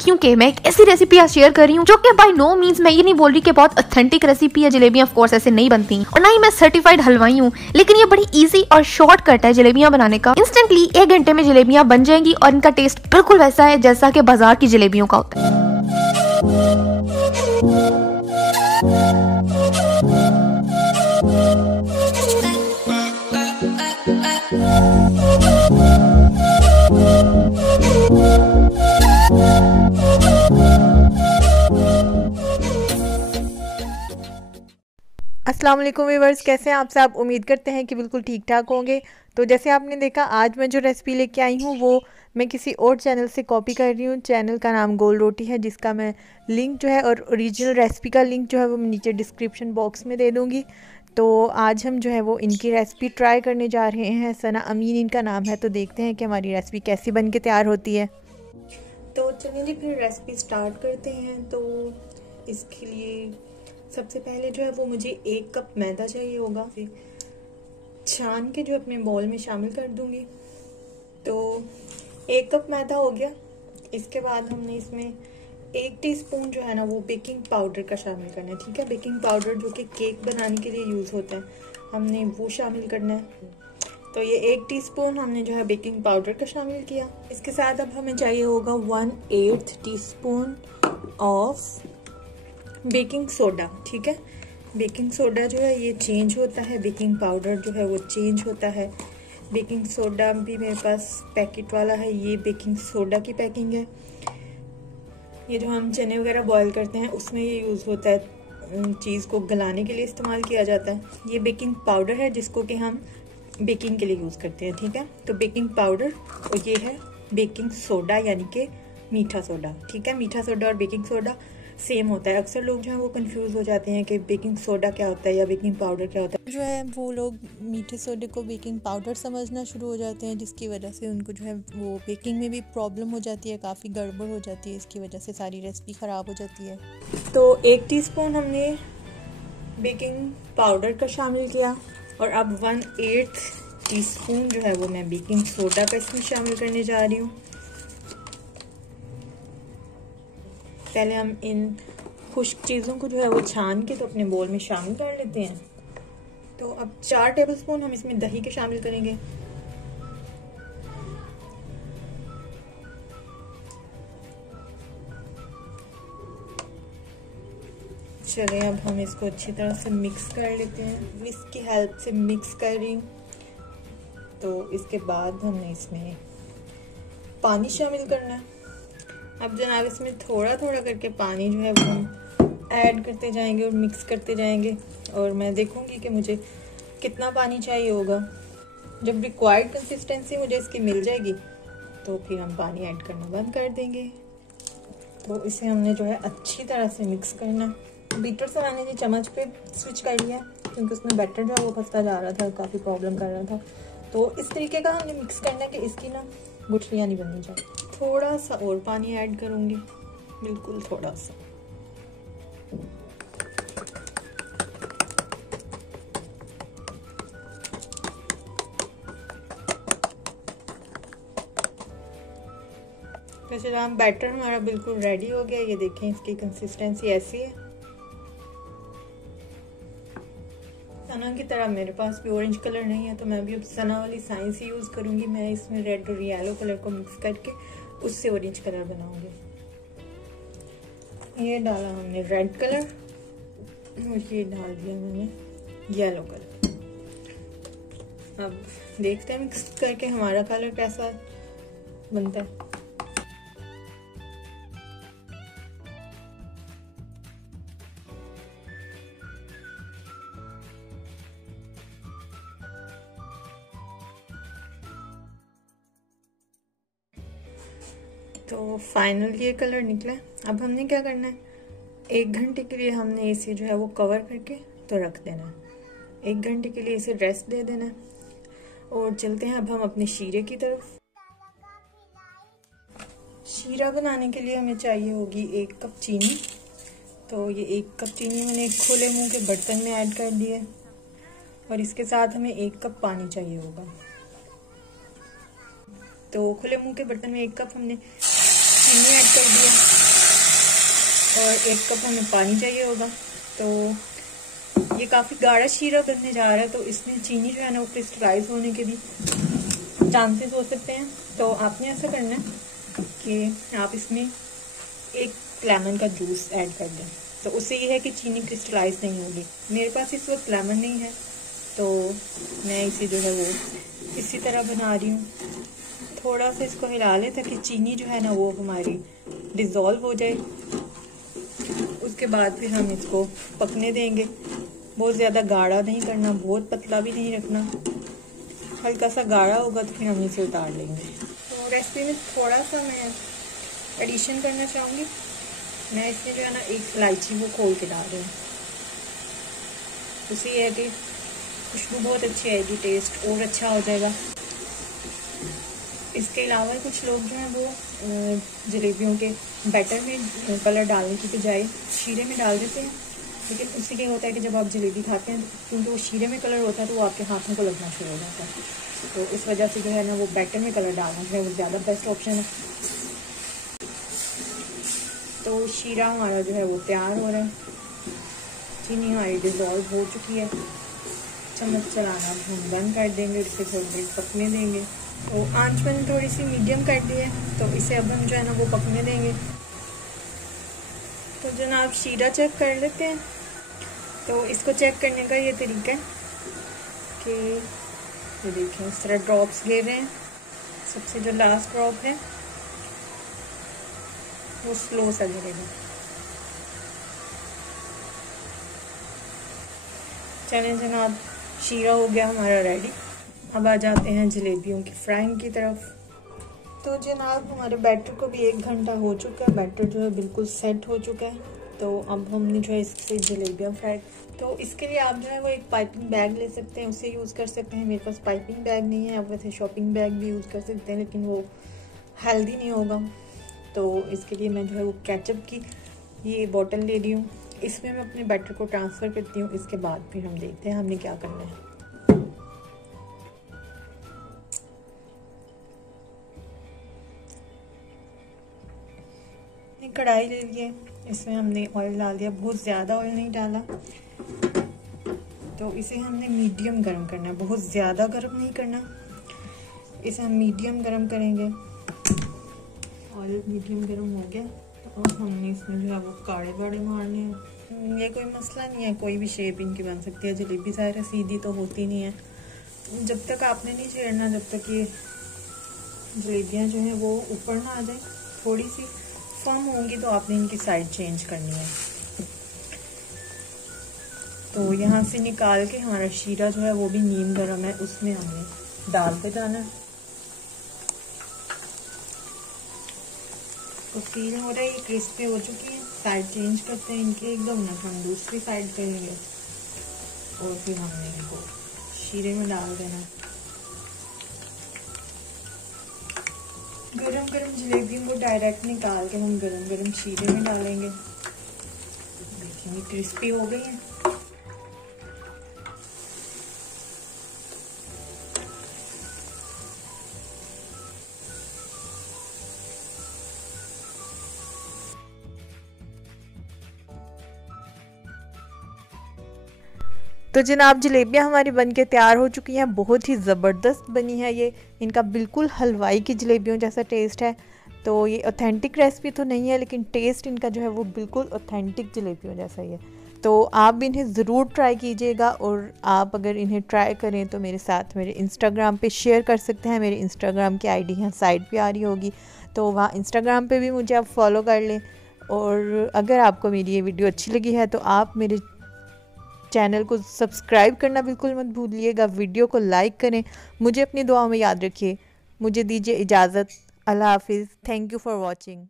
क्योंकि मैं एक ऐसी रेसिपी आज शेयर कर रही हूँ जो कि बाय नो मीन्स मैं ये नहीं बोल रही कि बहुत ऑथेंटिक रेसिपी है। जलेबियां ऑफ कोर्स ऐसे नहीं बनती और ना ही मैं सर्टिफाइड हलवाई हूँ, लेकिन ये बड़ी इजी और शॉर्ट कट है जलेबियां बनाने का। इंस्टेंटली 1 घंटे में जलेबियां बन जाएंगी और इनका टेस्ट बिल्कुल वैसा है जैसा कि बाजार की जलेबियों का होता है। अस्सलाम वालेकुम व्यूअर्स, कैसे हैं आप सब। उम्मीद करते हैं कि बिल्कुल ठीक ठाक होंगे। तो जैसे आपने देखा, आज मैं जो रेसिपी लेके आई हूँ वो मैं किसी और चैनल से कॉपी कर रही हूँ। चैनल का नाम गोल रोटी है, जिसका मैं लिंक जो है और ओरिजिनल रेसिपी का लिंक जो है वो मैं नीचे डिस्क्रिप्शन बॉक्स में दे दूँगी। तो आज हम जो है वो इनकी रेसिपी ट्राई करने जा रहे हैं। सना अमीन इनका नाम है। तो देखते हैं कि हमारी रेसिपी कैसी बन के तैयार होती है। तो चलिए जी फिर रेसिपी स्टार्ट करते हैं। तो इसके लिए सबसे पहले जो है वो मुझे 1 कप मैदा चाहिए होगा। छान के जो अपने बाउल में शामिल कर दूंगी। तो 1 कप मैदा हो गया। इसके बाद हमने इसमें 1 टीस्पून जो है ना वो बेकिंग पाउडर का शामिल करना है। ठीक है, बेकिंग पाउडर जो कि केक बनाने के लिए यूज़ होता है, हमने वो शामिल करना है। तो ये 1 टीस्पून हमने जो है बेकिंग पाउडर का शामिल किया। इसके साथ अब हमें चाहिए होगा 1/8 टीस्पून ऑफ बेकिंग सोडा। ठीक है, बेकिंग सोडा जो है ये चेंज होता है, बेकिंग पाउडर जो है वो चेंज होता है। बेकिंग सोडा भी मेरे पास पैकेट वाला है, ये बेकिंग सोडा की पैकिंग है। ये जो हम चने वगैरह बॉईल करते हैं उसमें ये यूज़ होता है, चीज़ को गलाने के लिए इस्तेमाल किया जाता है। ये बेकिंग पाउडर है जिसको कि हम बेकिंग के लिए यूज़ करते हैं। ठीक है, तो बेकिंग पाउडर और ये है बेकिंग सोडा यानी कि मीठा सोडा। ठीक है, मीठा सोडा और बेकिंग सोडा सेम होता है। अक्सर लोग जो है वो कंफ्यूज हो जाते हैं कि बेकिंग सोडा क्या होता है या बेकिंग पाउडर क्या होता है। जो है वो लोग मीठे सोडे को बेकिंग पाउडर समझना शुरू हो जाते हैं, जिसकी वजह से उनको जो है वो बेकिंग में भी प्रॉब्लम हो जाती है, काफ़ी गड़बड़ हो जाती है। इसकी वजह से सारी रेसिपी ख़राब हो जाती है। तो 1 टीस्पून हमने बेकिंग पाउडर का शामिल किया और अब 1/8 टीस्पून जो है वो मैं बेकिंग सोडा का इसमें शामिल करने जा रही हूँ। पहले हम इन खुश्क चीज़ों को जो है वो छान के तो अपने बोल में शामिल कर लेते हैं। तो अब 4 टेबलस्पून हम इसमें दही के शामिल करेंगे। चलिए अब हम इसको अच्छी तरह से मिक्स कर लेते हैं। विस्क की हेल्प से मिक्स कर रही हूँ। तो इसके बाद हमने इसमें पानी शामिल करना है। अब जनाब इसमें थोड़ा थोड़ा करके पानी जो है वो हम ऐड करते जाएंगे और मिक्स करते जाएंगे और मैं देखूंगी कि मुझे कितना पानी चाहिए होगा। जब रिक्वायर्ड कंसिस्टेंसी मुझे इसकी मिल जाएगी तो फिर हम पानी ऐड करना बंद कर देंगे। तो इसे हमने जो है अच्छी तरह से मिक्स करना। बीटर से मैंने जी चम्मच पे स्विच कर लिया क्योंकि उसमें बैटर जो है वो फंसता जा रहा था, काफ़ी प्रॉब्लम कर रहा था। तो इस तरीके का हमने मिक्स करना है कि इसकी ना गुठलियाँ नहीं बननी चाहिए। थोड़ा सा और पानी ऐड करूँगी, बिल्कुल थोड़ा सा। वैसे जहाँ बैटर हमारा बिल्कुल रेडी हो गया, ये देखें इसकी कंसिस्टेंसी ऐसी है। सना की तरह मेरे पास भी ऑरेंज कलर नहीं है, तो मैं भी अब सना वाली साइंस ही यूज़ करूँगी। मैं इसमें रेड और येलो कलर को मिक्स करके उससे ऑरेंज कलर बनाऊंगी। ये डाला हमने रेड कलर और ये डाल दिया मैंने येलो कलर। अब देखते हैं मिक्स करके हमारा कलर कैसा बनता है। तो फाइनल ये कलर निकला। अब हमने क्या करना है, 1 घंटे के लिए हमने इसे जो है वो कवर करके तो रख देना है। 1 घंटे के लिए इसे रेस्ट दे देना है और चलते हैं अब हम अपने शीरे की तरफ। शीरा बनाने के लिए हमें चाहिए होगी 1 कप चीनी। तो ये 1 कप चीनी मैंने एक खुले मुंह के बर्तन में ऐड कर दी है और इसके साथ हमें 1 कप पानी चाहिए होगा। तो खुले मुंह के बर्तन में 1 कप हमने चीनी ऐड कर दिया और 1 कप हमें पानी चाहिए होगा। तो ये काफ़ी गाढ़ा शीरा बनने जा रहा है, तो इसमें चीनी जो है ना वो क्रिस्टलाइज होने के भी चांसेस हो सकते हैं। तो आपने ऐसा करना है कि आप इसमें 1 लेमन का जूस ऐड कर दें, तो उससे ये है कि चीनी क्रिस्टलाइज नहीं होगी। मेरे पास इस वक्त लेमन नहीं है, तो मैं इसे जो है वो इसी तरह बना रही हूँ। थोड़ा सा इसको हिला लें ताकि चीनी जो है ना वो हमारी डिज़ोल्व हो जाए। उसके बाद फिर हम इसको पकने देंगे। बहुत ज़्यादा गाढ़ा नहीं करना, बहुत पतला भी नहीं रखना, हल्का सा गाढ़ा होगा तो फिर हम इसे उतार लेंगे। तो रेसिपी में थोड़ा सा मैं एडिशन करना चाहूँगी। मैं इसमें जो है ना 1 इलायची वो खोल के डाल रही हूँ। उससे ये है कि खुशबू बहुत अच्छी आएगी, टेस्ट और अच्छा हो जाएगा। इसके अलावा कुछ लोग जो हैं वो जलेबियों के बैटर में कलर डालने की बजाय शीरे में डाल देते हैं, लेकिन उससे क्या होता है कि जब आप जलेबी खाते हैं क्योंकि वो शीरे में कलर होता है तो वो आपके हाथों को लगना शुरू हो जाता है। तो इस वजह से जो है ना वो बैटर में कलर डालना जो है वो ज़्यादा बेस्ट ऑप्शन है। तो शीरा हमारा जो है वो तैयार हो रहा है। चीनी हमारी डिज़ोल्व हो चुकी है। चम्मच चलाना हम बंद कर देंगे, इसे थोड़ी देर पकने देंगे। तो आंच मैंने थोड़ी सी मीडियम कर दी है, तो इसे अब हम जो है ना वो पकने देंगे। तो जनाब शीरा चेक कर लेते हैं। तो इसको चेक करने का ये तरीका है कि ये देखें इस तरह ड्रॉप्स गिर रहे हैं। सबसे जो लास्ट ड्रॉप है वो स्लो सा गिरेगा। चलें जनाब, शीरा हो गया हमारा रेडी। अब आ जाते हैं जलेबियों की फ्राइंग की तरफ। तो जनाब हमारे बैटर को भी 1 घंटा हो चुका है। बैटर जो है बिल्कुल सेट हो चुका है। तो अब हमने जो है इससे जलेबियाँ फ्राई, तो इसके लिए आप जो है वो एक पाइपिंग बैग ले सकते हैं, उसे यूज़ कर सकते हैं। मेरे पास पाइपिंग बैग नहीं है, आप वैसे शॉपिंग बैग भी यूज़ कर सकते हैं, लेकिन वो हेल्दी नहीं होगा। तो इसके लिए मैं जो है वो केचप की ये बॉटल ले रही हूँ। इसमें मैं अपने बैटर को ट्रांसफ़र करती हूँ। इसके बाद फिर हम देखते हैं हमने क्या करना है। कढ़ाई ले लिए, इसमें हमने ऑयल डाल दिया। बहुत ज़्यादा ऑयल नहीं डाला। तो इसे हमने मीडियम गरम करना है, बहुत ज़्यादा गरम नहीं करना। इसे हम मीडियम गरम करेंगे। ऑयल मीडियम गरम हो गया तो अब हमने इसमें जो है वो काढ़े बाड़े मारने हैं। ये कोई मसला नहीं है, कोई भी शेप इनकी बन सकती है। जलेबी ज़ाहिर सीधी तो होती नहीं है। जब तक आपने नहीं छेड़ना, जब तक ये जलेबियाँ जो हैं वो ऊपर ना आ जाए, थोड़ी सी फर्म होंगी तो आपने इनकी साइड चेंज करनी है। तो यहाँ से निकाल के हमारा शीरा जो है वो भी नीम गरम है, उसमें हमने डाल के जाना है। तो फील हो रहा है ये क्रिस्पी हो चुकी है। साइड चेंज करते हैं इनके एकदम ना, हम दूसरी साइड करेंगे और फिर हमने इनको शीरे में डाल देना। गरम गरम जलेबियों को डायरेक्ट निकाल के हम गरम गरम शीरे में डालेंगे। देखिए क्रिस्पी हो गई है। तो जनाब जलेबियाँ हमारी बनके तैयार हो चुकी हैं। बहुत ही ज़बरदस्त बनी है ये। इनका बिल्कुल हलवाई की जलेबियों जैसा टेस्ट है। तो ये ऑथेंटिक रेसिपी तो नहीं है, लेकिन टेस्ट इनका जो है वो बिल्कुल ऑथेंटिक जलेबियों जैसा ही है। तो आप भी इन्हें ज़रूर ट्राई कीजिएगा, और आप अगर इन्हें ट्राई करें तो मेरे साथ मेरे इंस्टाग्राम पे शेयर कर सकते हैं। मेरे इंस्टाग्राम की आईडी यहाँ साइड पे आ रही होगी, तो वहाँ इंस्टाग्राम पे भी मुझे आप फॉलो कर लें। और अगर आपको मेरी ये वीडियो अच्छी लगी है तो आप मेरे चैनल को सब्सक्राइब करना बिल्कुल मत भूलिएगा। वीडियो को लाइक करें। मुझे अपनी दुआओं में याद रखिए। मुझे दीजिए इजाज़त। अल्लाह हाफिज़। Thank you for watching.